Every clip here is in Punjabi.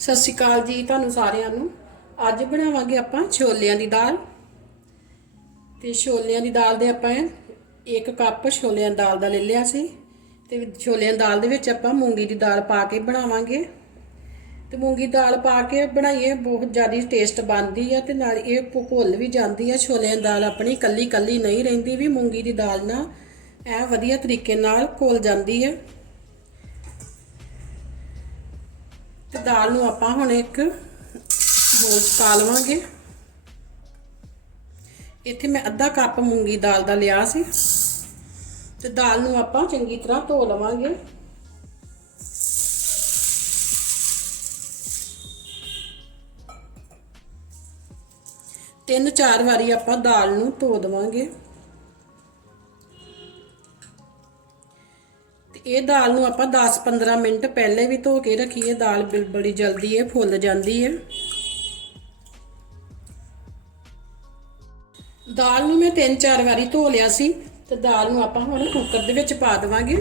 ਸਤਿ ਸ਼੍ਰੀ ਅਕਾਲ ਜੀ ਤੁਹਾਨੂੰ ਸਾਰਿਆਂ ਨੂੰ। ਅੱਜ ਬਣਾਵਾਂਗੇ ਆਪਾਂ ਛੋਲਿਆਂ ਦੀ ਦਾਲ। ਤੇ ਛੋਲਿਆਂ ਦੀ ਦਾਲ ਦੇ ਆਪਾਂ ਇੱਕ ਕੱਪ ਛੋਲਿਆਂ ਦੀ ਦਾਲ ਦਾ ਲੈ ਲਿਆ ਸੀ। ਤੇ ਛੋਲਿਆਂ ਦੀ ਦਾਲ ਦੇ ਵਿੱਚ ਆਪਾਂ ਮੂੰਗੀ ਦੀ ਦਾਲ ਪਾ ਕੇ ਬਣਾਵਾਂਗੇ। ਤੇ ਮੂੰਗੀ ਦੀ ਦਾਲ ਪਾ ਕੇ ਬਣਾਈਏ, ਬਹੁਤ ਜ਼ਿਆਦਾ ਟੇਸਟ ਬਣਦੀ ਆ ਤੇ ਨਾਲ ਇਹ ਭੁ- ਘੁੱਲ ਵੀ ਜਾਂਦੀ ਆ, ਛੋਲਿਆਂ ਦੀ ਦਾਲ ਆਪਣੀ ਕੱਲੀ ਕੱਲੀ ਨਹੀਂ ਰਹਿੰਦੀ ਵੀ ਮੂੰਗੀ ਦੀ ਦਾਲ ਨਾਲ। ਐ ਵਧੀਆ ਤਰੀਕੇ ਨਾਲ ਘੁੱਲ ਜਾਂਦੀ ਆ। ਤੇ ਦਾਲ ਨੂੰ ਆਪਾਂ ਹੁਣ ਇੱਕ ਬੋਲ ਪਾ ਲਵਾਂਗੇ ਇੱਥੇ ਮੈਂ ਅੱਧਾ ਕੱਪ ਮੂੰਗੀ ਦਾਲ ਦਾ ਲਿਆ ਸੀ। ਤੇ ਦਾਲ ਨੂੰ ਆਪਾਂ ਚੰਗੀ ਤਰ੍ਹਾਂ ਧੋ ਲਵਾਂਗੇ। ਤਿੰਨ ਚਾਰ ਵਾਰੀ ਆਪਾਂ ਦਾਲ ਨੂੰ ਧੋ ਦਵਾਂਗੇ। ਇਹ ਦਾਲ ਨੂੰ ਆਪਾਂ 10-15 ਮਿੰਟ ਪਹਿਲੇ ਵੀ ਧੋ ਕੇ ਰੱਖੀਏ। ਦਾਲ ਬਿਲ- ਬੜੀ ਜਲਦੀ ਇਹ ਫੁੱਲ ਜਾਂਦੀ ਹੈ। ਦਾਲ ਨੂੰ ਮੈਂ 3-4 ਵਾਰੀ ਧੋ ਲਿਆ ਸੀ ਤੇ ਦਾਲ ਨੂੰ ਆਪਾਂ ਹੁਣ ਕੁੱਕਰ ਦੇ ਵਿੱਚ ਪਾ ਦੇਵਾਂਗੇ।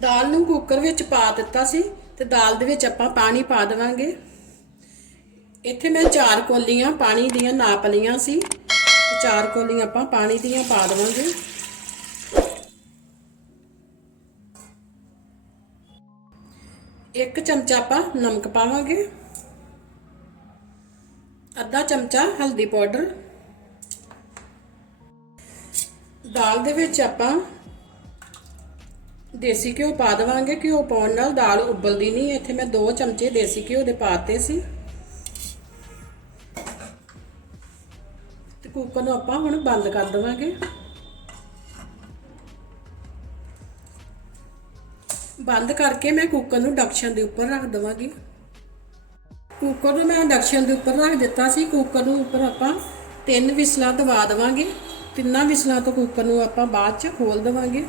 ਦਾਲ ਨੂੰ ਕੁੱਕਰ ਵਿੱਚ ਪਾ ਦਿੱਤਾ ਸੀ ਤੇ ਦਾਲ ਦੇ ਵਿੱਚ ਆਪਾਂ ਪਾਣੀ ਪਾ ਦੇਵਾਂਗੇ। ਇੱਥੇ ਮੈਂ ਚਾਰ ਕੋਲੀਆਂ ਪਾਣੀ ਦੀਆਂ ਨਾਪ ਲਈਆਂ ਸੀ। ਚਾਰ ਕੋਲੀਆਂ ਆਪਾਂ ਪਾਣੀ ਦੀਆਂ ਪਾ ਦੇਵਾਂਗੇ। ਇੱਕ ਚਮਚਾ ਆਪਾਂ ਨਮਕ ਪਾਵਾਂਗੇ। ਅੱਧਾ ਚਮਚਾ ਹਲਦੀ ਪਾਊਡਰ। ਦਾਲ ਦੇ ਵਿੱਚ ਆਪਾਂ ਦੇਸੀ ਘਿਓ ਪਾ ਦੇਵਾਂਗੇ। ਘਿਓ ਪਾਉਣ ਨਾਲ ਦਾਲ ਉਬਲਦੀ ਨਹੀਂ ਇੱਥੇ ਮੈਂ 2 ਚਮਚੇ ਦੇਸੀ ਘਿਓ ਦੇ ਪਾਤੇ ਸੀ। ਕੁੱਕਰ ਨੂੰ ਆਪਾਂ ਹੁਣ ਬੰਦ ਕਰ ਦੇਵਾਂਗੇ। ਬੰਦ ਕਰਕੇ ਮੈਂ ਕੁੱਕਰ ਨੂੰ ਡਕਸ਼ਨ ਦੇ ਉੱਪਰ ਰੱਖ ਦੇਵਾਂਗੀ। ਕੁੱਕਰ ਨੂੰ ਮੈਂ ਡਕਸ਼ਨ ਦੇ ਉੱਪਰ ਰੱਖ ਦਿੱਤਾ ਸੀ। ਕੁੱਕਰ ਨੂੰ ਉੱਪਰ ਆਪਾਂ ਤਿੰਨ ਵਿਸਲਾਂ ਦਵਾ ਦੇਵਾਂਗੇ। ਤਿੰਨਾਂ ਵਿਸਲਾਂ ਤੋਂ ਕੁੱਕਰ ਨੂੰ ਆਪਾਂ ਬਾਅਦ ਚ ਖੋਲ ਦੇਵਾਂਗੇ।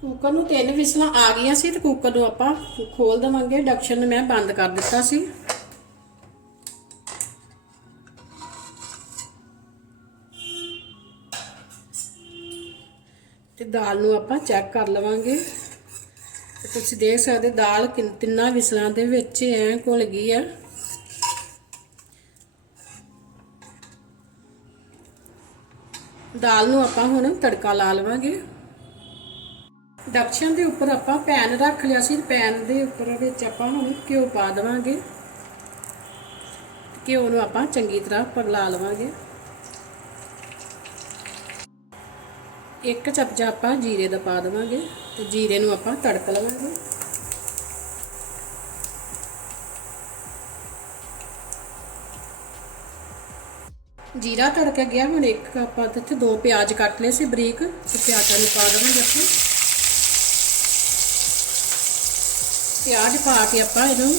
ਕੁੱਕਰ ਨੂੰ ਤਿੰਨ ਵਿਸਲਾਂ ਆ ਗਈਆਂ ਸੀ ਤੇ ਕੁੱਕਰ ਨੂੰ ਆਪਾਂ ਖੋਲ ਦੇਵਾਂਗੇ। ਡਕਸ਼ਨ ਨੂੰ ਮੈਂ ਬੰਦ ਕਰ ਦਿੱਤਾ ਸੀ। ਦਾਲ ਨੂੰ ਆਪਾਂ ਚੈੱਕ ਕਰ ਲਵਾਂਗੇ। ਤੁਸੀਂ ਦੇਖ ਸਕਦੇ ਦਾਲ ਕਿੰਨ- ਤਿੰਨਾਂ ਵਿਸਲਾਂ ਦੇ ਵਿੱਚ ਐ ਘੁਲ ਗਈ ਆ। ਦਾਲ ਨੂੰ ਆਪਾਂ ਹੁਣ ਤੜਕਾ ਲਾ ਲਵਾਂਗੇ। ਡਕਸ਼ਨ ਦੇ ਉੱਪਰ ਆਪਾਂ ਪੈਨ ਰੱਖ ਲਿਆ ਸੀ। ਪੈਨ ਦੇ ਉੱਪਰ ਵਿੱਚ ਆਪਾਂ ਹੁਣ ਘਿਓ ਪਾ ਦੇਵਾਂਗੇ। ਘਿਓ ਨੂੰ ਆਪਾਂ ਚੰਗੀ ਤਰ੍ਹਾਂ ਪਗਲਾ ਲਵਾਂਗੇ। ਇੱਕ ਚਮਚਾ ਆਪਾਂ ਜੀਰੇ ਦਾ ਪਾ ਦੇਵਾਂਗੇ ਤੇ ਜੀਰੇ ਨੂੰ ਆਪਾਂ ਤੜਕ ਲਵਾਂਗੇ। ਜੀਰਾ ਤੜਕ ਗਿਆ, ਹੁਣ ਇੱਕ ਆਪਾਂ ਇੱਥੇ ਦੋ ਪਿਆਜ਼ ਕੱਟ ਲਏ ਸੀ ਬਰੀਕ, ਤੇ ਪਿਆਜ਼ਾਂ ਨੂੰ ਪਾ ਦੇਵਾਂਗੇ ਆਪਾਂ। ਪਿਆਜ਼ ਪਾ ਕੇ ਆਪਾਂ ਇਹਨੂੰ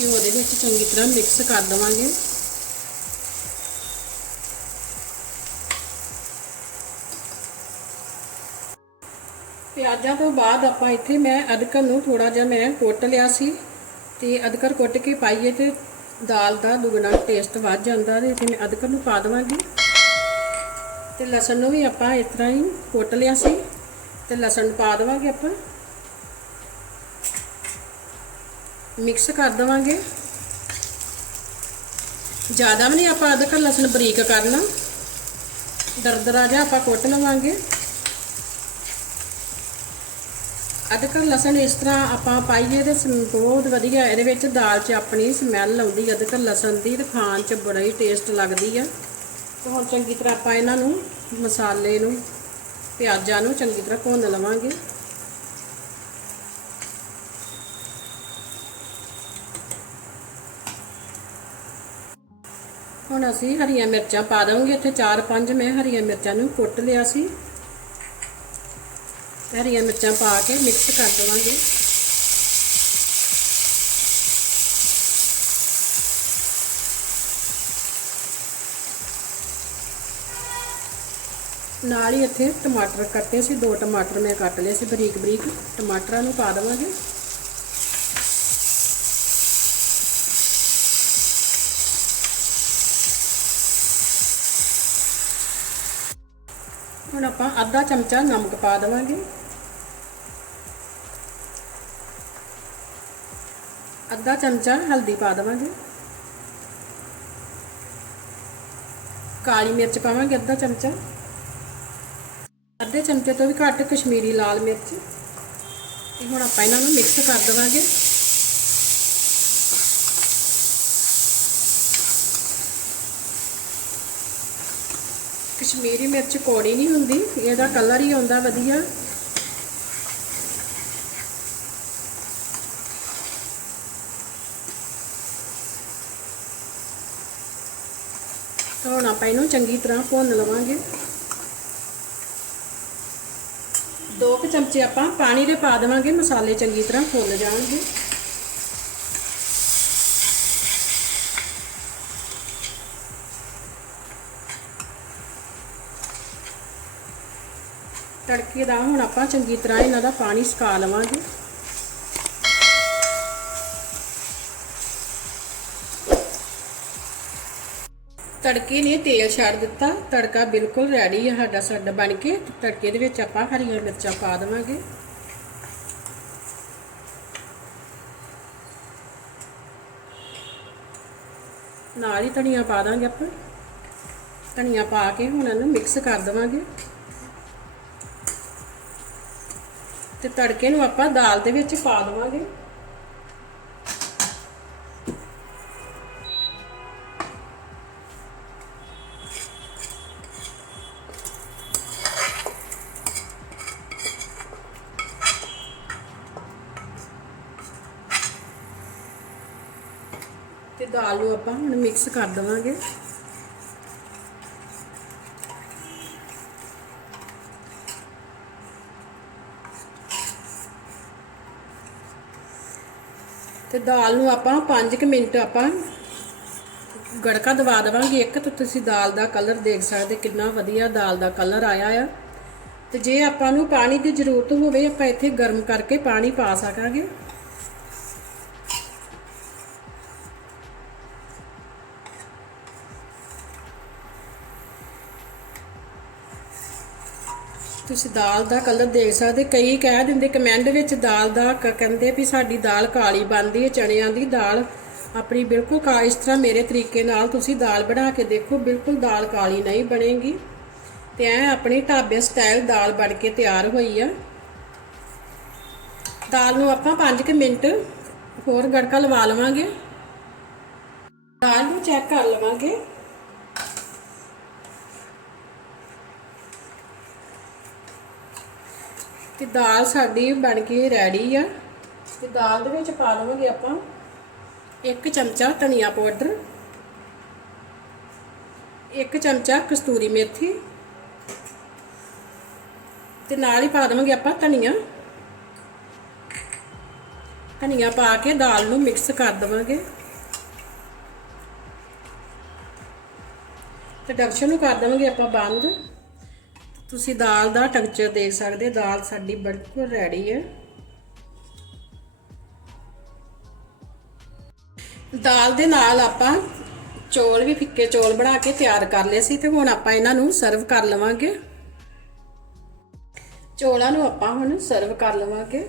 ਘਿਓ ਦੇ ਵਿੱਚ ਚੰਗੀ ਤਰ੍ਹਾਂ ਮਿਕਸ ਕਰ ਦੇਵਾਂਗੇ। ਪਿਆਜ਼ਾਂ ਤੋਂ ਬਾਅਦ ਆਪਾਂ ਇੱਥੇ ਮੈਂ ਅਦਰਕ ਨੂੰ ਥੋੜਾ ਜਿਹਾ ਮੈਂ ਕੁੱਟ ਲਿਆ ਸੀ ਤੇ ਅਦਰਕ ਕੁੱਟ ਕੇ ਪਾਈਏ ਤੇ ਦਾਲ ਦਾ ਦੁਗਣਾ ਟੇਸਟ ਵੱਧ ਜਾਂਦਾ ਤੇ ਇੱਥੇ ਮੈਂ ਅਦਰਕ ਨੂੰ ਪਾ ਦੇਵਾਂਗੀ। ਤੇ ਲਸਣ ਨੂੰ ਵੀ ਆਪਾਂ ਇਸ ਤਰ੍ਹਾਂ ਹੀ ਕੁੱਟ ਲਿਆ ਸੀ ਤੇ ਲਸਣ ਪਾ ਦੇਵਾਂਗੇ ਆਪਾਂ। ਮਿਕਸ ਕਰ ਦੇਵਾਂਗੇ। ਜ਼ਿਆਦਾ ਵੀ ਨਹੀਂ ਆਪਾਂ ਅਦਰਕ ਲਸਣ ਬਰੀਕ ਕਰਨਾ। ਦਰਦਰਾ ਜਿਹਾ ਆਪਾਂ ਕੁੱਟ ਲਵਾਂਗੇ। ਅਦਰਕ ਲਸਣ ਇਸ ਤਰ੍ਹਾਂ ਆਪਾਂ ਪਾਈਏ ਤੇ ਬਹੁਤ ਵਧੀਆ, ਇਹਦੇ ਵਿੱਚ ਦਾਲ 'ਚ ਆਪਣੀ ਸਮੈਲ ਆਉਂਦੀ ਅਦਰਕ ਲਸਣ ਦੀ ਤੇ ਖਾਣ 'ਚ ਬੜਾ ਹੀ ਟੇਸਟ ਲੱਗਦੀ ਆ। ਤੇ ਹੁਣ ਚੰਗੀ ਤਰ੍ਹਾਂ ਆਪਾਂ ਇਹਨਾਂ ਨੂੰ ਮਸਾਲੇ ਨੂੰ, ਪਿਆਜ਼ਾਂ ਨੂੰ ਚੰਗੀ ਤਰ੍ਹਾਂ ਭੁੰਨ ਲਵਾਂਗੇ। ਹੁਣ ਅਸੀਂ ਹਰੀਆਂ ਮਿਰਚਾਂ ਪਾ ਦਾਂਗੇ ਇੱਥੇ 4-5 ਮੈਂ ਹਰੀਆਂ ਮਿਰਚਾਂ ਨੂੰ ਕੁੱਟ ਲਿਆ ਸੀ। ਹਰੀਆਂ ਮਿਰਚਾਂ ਪਾ ਕੇ ਮਿਕਸ ਕਰ ਦੇਵਾਂਗੇ। ਨਾਲ ਹੀ ਇੱਥੇ ਟਮਾਟਰ ਕੱਟੇ ਸੀ, ਦੋ ਟਮਾਟਰ ਮੈਂ ਕੱਟ ਲਏ ਸੀ ਬਰੀਕ ਬਰੀਕ ਟਮਾਟਰਾਂ ਨੂੰ ਪਾ ਦੇਵਾਂਗੇ। ਹੁਣ ਆਪਾਂ ਅੱਧਾ ਚਮਚਾ ਨਮਕ ਪਾ ਦੇਵਾਂਗੇ। ਅੱਧਾ ਚਮਚਾ ਹਲਦੀ ਪਾ ਦੇਵਾਂਗੇ। ਕਾਲੀ ਮਿਰਚ ਪਾਵਾਂਗੇ ਅੱਧਾ ਚਮਚਾ। ਅੱਧੇ ਚਮਚੇ ਤੋਂ ਵੀ ਘੱਟ ਕਸ਼ਮੀਰੀ ਲਾਲ ਮਿਰਚ। ਤੇ ਹੁਣ ਆਪਾਂ ਇਹਨਾਂ ਨੂੰ ਮਿਕਸ ਕਰ ਦੇਵਾਂਗੇ। ਕਸ਼ਮੀਰੀ ਮਿਰਚ ਕੋੜੀ ਨਹੀਂ ਹੁੰਦੀ, ਇਹਦਾ ਕਲਰ ਹੀ ਆਉਂਦਾ ਵਧੀਆ। ਤਾਂ ਹੁਣ ਆਪਾਂ ਇਹਨੂੰ ਚੰਗੀ ਤਰ੍ਹਾਂ ਭੁੰਨ ਲਵਾਂਗੇ। ਦੋ ਕੁ ਚਮਚੇ ਆਪਾਂ ਪਾਣੀ ਦੇ ਪਾ ਦੇਵਾਂਗੇ, ਮਸਾਲੇ ਚੰਗੀ ਤਰ੍ਹਾਂ ਫੁੱਲ ਜਾਣਗੇ। ਤੜਕੇ ਦਾ ਹੁਣ ਆਪਾਂ ਚੰਗੀ ਤਰ੍ਹਾਂ ਇਹਨਾਂ ਦਾ ਪਾਣੀ ਸੁਕਾ ਲਵਾਂਗੇ। ਤੜਕੇ ਨੇ ਤੇਲ ਛੱਡ ਦਿੱਤਾ। ਤੜਕਾ ਬਿਲਕੁਲ ਰੈਡੀ ਹੈ ਸਾਡਾ ਸਾਡਾ ਬਣ ਕੇ। ਤੜਕੇ ਦੇ ਵਿੱਚ ਆਪਾਂ ਹਰੀਆਂ ਮਿਰਚਾਂ ਪਾ ਦੇਵਾਂਗੇ। ਨਾਲ ਹੀ ਧਨੀਆ ਪਾ ਦਾਂਗੇ ਆਪਾਂ। ਧਨੀਆ ਪਾ ਕੇ ਹੁਣ ਇਹਨੂੰ ਮਿਕਸ ਕਰ ਦੇਵਾਂਗੇ। ਤੇ ਤੜਕੇ ਨੂੰ ਆਪਾਂ ਦਾਲ ਦੇ ਵਿੱਚ ਪਾ ਦੇਵਾਂਗੇ। ਤੇ ਦਾਲ ਨੂੰ ਆਪਾਂ ਹੁਣ ਮਿਕਸ ਕਰ ਦੇਵਾਂਗੇ। ਤੇ ਦਾਲ ਨੂੰ ਆਪਾਂ 5 ਮਿੰਟ ਆਪਾਂ ਗੜਕਾ ਦਵਾ ਦੇਵਾਂਗੇ ਇੱਕ, ਤਾਂ ਤੁਸੀਂ ਦਾਲ ਦਾ ਕਲਰ ਦੇਖ ਸਕਦੇ ਕਿੰਨਾ ਵਧੀਆ ਦਾਲ ਦਾ ਕਲਰ ਆਇਆ ਆ। ਤੇ ਜੇ ਆਪਾਂ ਨੂੰ ਪਾਣੀ ਦੀ ਜ਼ਰੂਰਤ ਹੋਵੇ, ਆਪਾਂ ਇੱਥੇ ਗਰਮ ਕਰਕੇ ਪਾਣੀ ਪਾ ਸਕਾਂਗੇ। ਤੁਸੀਂ ਦਾਲ ਦਾ ਕਲਰ ਦੇਖ ਸਕਦੇ, ਕਈ ਕਹਿ ਦਿੰਦੇ, ਕਮੈਂਟ ਵਿੱਚ ਦਾਲ ਦਾ ਕ- ਕਹਿੰਦੇ ਵੀ ਸਾਡੀ ਦਾਲ ਕਾਲੀ ਬਣਦੀ ਹੈ, ਚਣਿਆਂ ਦੀ ਦਾਲ ਆਪਣੀ ਬਿਲਕੁਲ ਕਾ, ਇਸ ਤਰ੍ਹਾਂ ਮੇਰੇ ਤਰੀਕੇ ਨਾਲ ਤੁਸੀਂ ਦਾਲ ਬਣਾ ਕੇ ਦੇਖੋ, ਬਿਲਕੁਲ ਦਾਲ ਕਾਲੀ ਨਹੀਂ ਬਣੇਗੀ। ਤੇ ਐ ਆਪਣੀ ਢਾਬੇ ਸਟਾਈਲ ਦਾਲ ਬਣ ਕੇ ਤਿਆਰ ਹੋਈ ਆ। ਦਾਲ ਨੂੰ ਆਪਾਂ 5 ਮਿੰਟ ਹੋਰ ਗੜਕਾ ਲਵਾ ਲਵਾਂਗੇ। ਦਾਲ ਨੂੰ ਚੈੱਕ ਕਰ ਲਵਾਂਗੇ। ਤੇ ਦਾਲ ਸਾਡੀ ਬਣ ਕੇ ਰੈਡੀ ਆ। ਤੇ ਦਾਲ ਦੇ ਵਿੱਚ ਪਾ ਲਵਾਂਗੇ ਆਪਾਂ ਇੱਕ ਚਮਚਾ ਧਨੀਆ ਪਾਊਡਰ, ਇੱਕ ਚਮਚਾ ਕਸਤੂਰੀ ਮੇਥੀ ਤੇ ਨਾਲ ਹੀ ਪਾ ਦੇਵਾਂਗੇ ਆਪਾਂ ਧਨੀਆ। ਧਨੀਆ ਪਾ ਕੇ ਦਾਲ ਨੂੰ ਮਿਕਸ ਕਰ ਦੇਵਾਂਗੇ। ਤੇ ਡਕਸ਼ਨ ਨੂੰ ਕਰ ਦੇਵਾਂਗੇ ਆਪਾਂ ਬੰਦ। ਤੁਸੀਂ ਦਾਲ ਦਾ ਟੈਕਸਚਰ ਦੇਖ ਸਕਦੇ, ਦਾਲ ਸਾਡੀ ਬਿਲਕੁਲ ਰੈਡੀ ਹੈ। ਦਾਲ ਦੇ ਨਾਲ ਆਪਾਂ ਚੌਲ ਵੀ, ਫਿੱਕੇ ਚੌਲ ਬਣਾ ਕੇ ਤਿਆਰ ਕਰ ਲਏ ਸੀ ਤੇ ਹੁਣ ਆਪਾਂ ਇਹਨਾਂ ਨੂੰ ਸਰਵ ਕਰ ਲਵਾਂਗੇ। ਚੌਲਾਂ ਨੂੰ ਆਪਾਂ ਹੁਣ ਸਰਵ ਕਰ ਲਵਾਂਗੇ।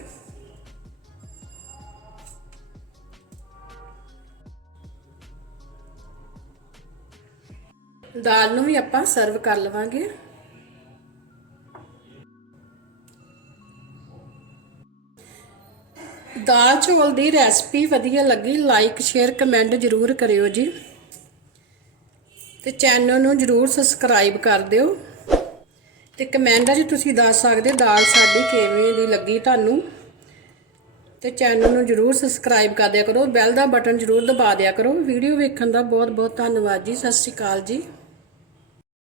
ਦਾਲ ਨੂੰ ਵੀ ਆਪਾਂ ਸਰਵ ਕਰ ਲਵਾਂਗੇ। ਦਾਲ ਚੌਲ ਦੀ ਰੈਸਪੀ ਵਧੀਆ ਲੱਗੀ ਲਾਈਕ ਸ਼ੇਅਰ ਕਮੈਂਟ ਜ਼ਰੂਰ ਕਰਿਓ ਜੀ। ਤੇ ਚੈਨਲ ਨੂੰ ਜ਼ਰੂਰ ਸਬਸਕ੍ਰਾਈਬ ਕਰ ਦਿਓ। ਤੇ ਕਮੈਂਟ 'ਚ ਤੁਸੀਂ ਦੱਸ ਸਕਦੇ ਦਾਲ ਸਾਡੀ ਕਿਵੇਂ ਦੀ ਲੱਗੀ ਤੁਹਾਨੂੰ। ਤੇ ਚੈਨਲ ਨੂੰ ਜ਼ਰੂਰ ਸਬਸਕ੍ਰਾਈਬ ਕਰ ਦਿਆ ਕਰੋ ਬੈਲ ਦਾ ਬਟਨ ਜ਼ਰੂਰ ਦਬਾ ਦਿਆ ਕਰੋ। ਵੀਡੀਓ ਵੇਖਣ ਦਾ ਬਹੁਤ ਬਹੁਤ ਧੰਨਵਾਦ ਜੀ, ਸਤਿ ਸ਼੍ਰੀ ਅਕਾਲ ਜੀ।